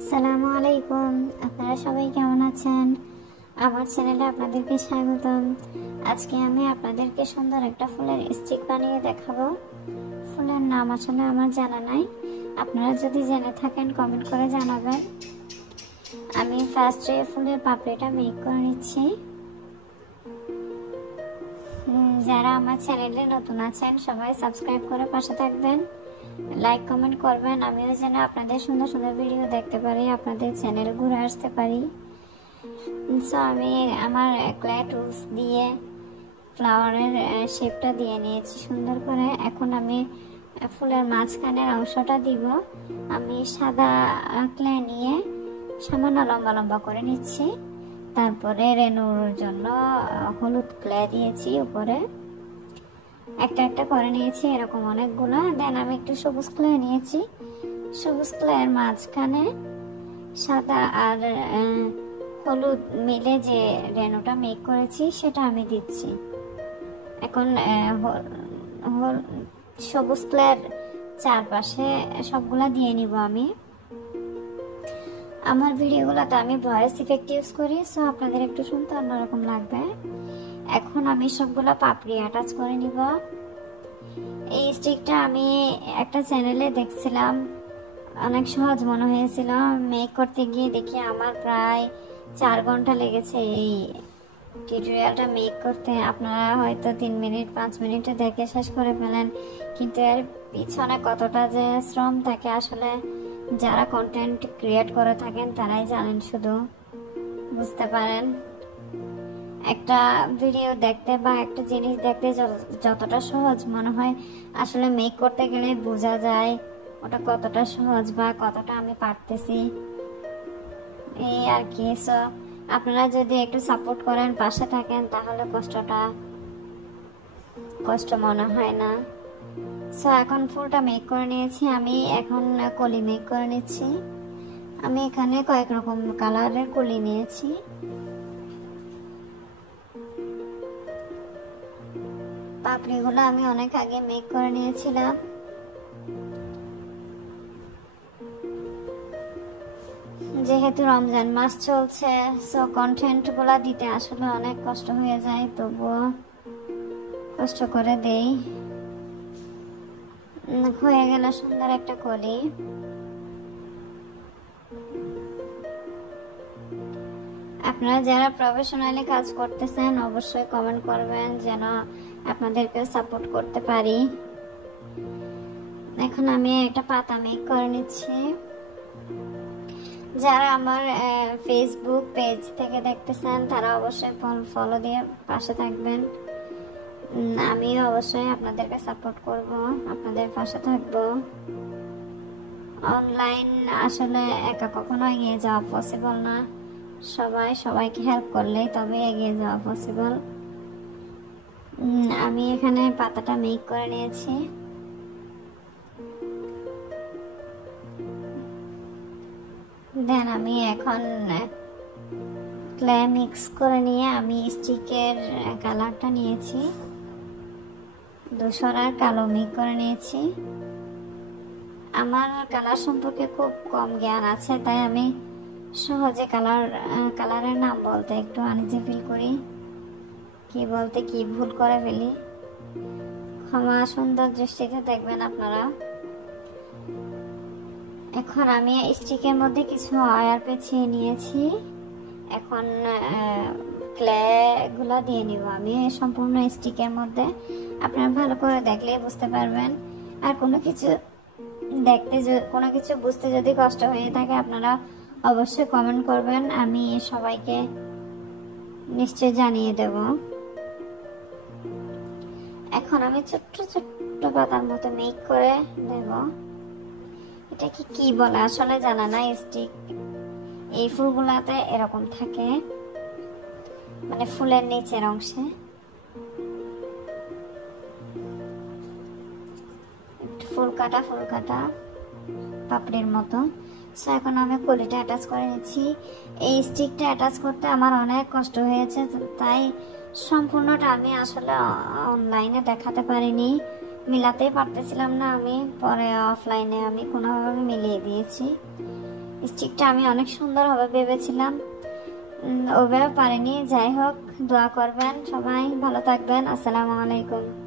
আসসালামু আলাইকুম। আপনারা সবাই কেমন আছেন? আমার চ্যানেলে আপনাদেরকে স্বাগতম। আজকে আমি আপনাদেরকে সুন্দর একটা ফুলের স্টিক বানিয়ে দেখাবো। ফুলের নাম আসলে আমার জানা নাই, আপনারা যদি জেনে থাকেন কমেন্ট করে জানাবেন। আমি ফার্স্টে ফুলের পাপড়িটা মেক করে নিচ্ছি। যারা আমার চ্যানেলে নতুন আছেন সবাই সাবস্ক্রাইব করে পাশে থাকবেন, লাইক কমেন্ট করবেন, আমিও যেন আপনাদের সুন্দর সুন্দর ভিডিও দেখতে পারি, আপনাদের চ্যানেল ঘুরে আসতে পারি। সো আমি আমার ক্লে টুলস দিয়ে ফ্লাওয়ারের শেপটা দিয়ে নিয়েছি সুন্দর করে। এখন আমি ফুলের মাঝখানের অংশটা দিব। আমি সাদা ক্লে নিয়ে সামান্য লম্বা লম্বা করে নিচ্ছি। তারপরে রেনুর জন্য হলুদ ক্লে দিয়েছি উপরে, একটা একটা করে নিয়েছি এরকম অনেকগুলো। দেন আমি একটু সবুজ ক্লে নিয়েছি, সবুজ ক্লের মাঝখানে সাদা আর হলুদ মিলে যে রেনুটা মেক করেছি সেটা আমি দিচ্ছি। এখন সবুজ ক্লের চারপাশে সবগুলা দিয়ে নিব আমি। আমার ভিডিওগুলোতে আমি ভয়েস ইফেক্ট ইউজ করি, সো আপনাদের একটু শুনতে অন্যরকম লাগবে। এখন আমি সবগুলা পাপড়ি অ্যাটাচ করে নিব। এই স্টিকটা আমি একটা চ্যানেলে দেখছিলাম, অনেক সহজ মনে হয়েছিল। মেক করতে গিয়ে দেখি আমার প্রায় 4 ঘন্টা লেগেছে এই টিউটোরিয়ালটা মেক করতে। আপনারা হয়তো 3 মিনিট 5 মিনিটে দেখে শেষ করে ফেলেন, কিন্তু এর পিছনে কতটা যে শ্রম থাকে আসলে যারা কন্টেন্ট ক্রিয়েট করে থাকেন তারাই জানেন, শুধু বুঝতে পারেন। একটা ভিডিও দেখতে বা একটা জিনিস দেখতে যতটা সহজ মনে হয়, আসলে মেক করতে গেলে বোঝা যায় ওটা কতটা সহজ বা কতটা আমি পারতেছি, এই আর কি। সো আপনারা যদি একটু সাপোর্ট করেন, পাশে থাকেন, তাহলে কষ্ট মনে হয় না। সো এখন ফুলটা মেক করে নিয়েছি আমি, এখন কলি মেক করে নিচ্ছি। আমি এখানে কয়েক রকম কালারের কলি নিয়েছি। পাপড়িগুলো আমি অনেক আগে মেক করে নিয়েছিলাম। যেহেতু রমজান মাস চলছে, সো কন্টেন্ট গুলা দিতে আসলে অনেক কষ্ট হয়ে যায়, তবুও কষ্ট করে দেই। হয়ে গেল সুন্দর একটা কলি। আপনারা যারা প্রফেশনালি কাজ করতেছেন অবশ্যই কমেন্ট করবেন, যেন আপনাদেরকে সাপোর্ট করতে পারি। এখন আমি একটা পাতা মেক করে নিচ্ছি। যারা আমার ফেসবুক পেজ থেকে দেখতেছেন তারা অবশ্যই ফলো দিয়ে পাশে থাকবেন। আমিও অবশ্যই আপনাদেরকে সাপোর্ট করব, আপনাদের পাশে থাকব। অনলাইন আসলে একা কখনো এগিয়ে যাওয়া পসিবল না, সবাইকে হেল্প করলেই তবে এগিয়ে যাওয়া পসিবল। আমি এখানে পাতাটা মেক করে নিয়েছি। দেন আমি এখন ক্লে মিক্স করে নিয়ে আমি স্টিকের কালারটা নিয়েছি, ধূসর আর কালো মিক্স করে নিয়েছি। আমার কালার সম্পর্কে খুব কম জ্ঞান আছে, তাই আমি সহজে কালারের নাম বলতে একটু আনইজি ফিল করি, কি বলতে কি ভুল করে ফেলি, ক্ষমা সুন্দর দৃষ্টিতে দেখবেন আপনারা। এখন আমি স্টিকের মধ্যে কিছু ওয়্যার পেঁচিয়ে নিয়েছি। এখন ক্লে গুলা দিয়ে নিব আমি সম্পূর্ণ স্টিকের মধ্যে। আপনারা ভালো করে দেখলে বুঝতে পারবেন। আর কোনো কিছু বুঝতে যদি কষ্ট হয়ে থাকে আপনারা অবশ্যই কমেন্ট করবেন, আমি সবাইকে নিশ্চয় জানিয়ে দেব। এখন আমি ছোট্ট ছোট্ট পাতার মতো মেক করে দেব। এটা কি বলে আসলে জানা নাই। স্টিক এই ফুলগুলাতে এরকম থাকে, মানে ফুলের নিচের অংশে ফুল কাটা পাপড়ির মতো। সো এখন আমি কলিটা অ্যাটাচ করে নিচ্ছি। এই স্টিকটা অ্যাটাচ করতে আমার অনেক কষ্ট হয়েছে, তাই সম্পূর্ণটা আমি আসলে অনলাইনে দেখাতে পারিনি, মিলাতেই পারতেছিলাম না আমি। পরে অফলাইনে আমি কোনোভাবে মিলিয়ে দিয়েছি। স্টিকটা আমি অনেক সুন্দর হবে ভেবেছিলাম, ওভাবে পারিনি। যাই হোক, দোয়া করবেন সবাই, ভালো থাকবেন। আসসালামু আলাইকুম।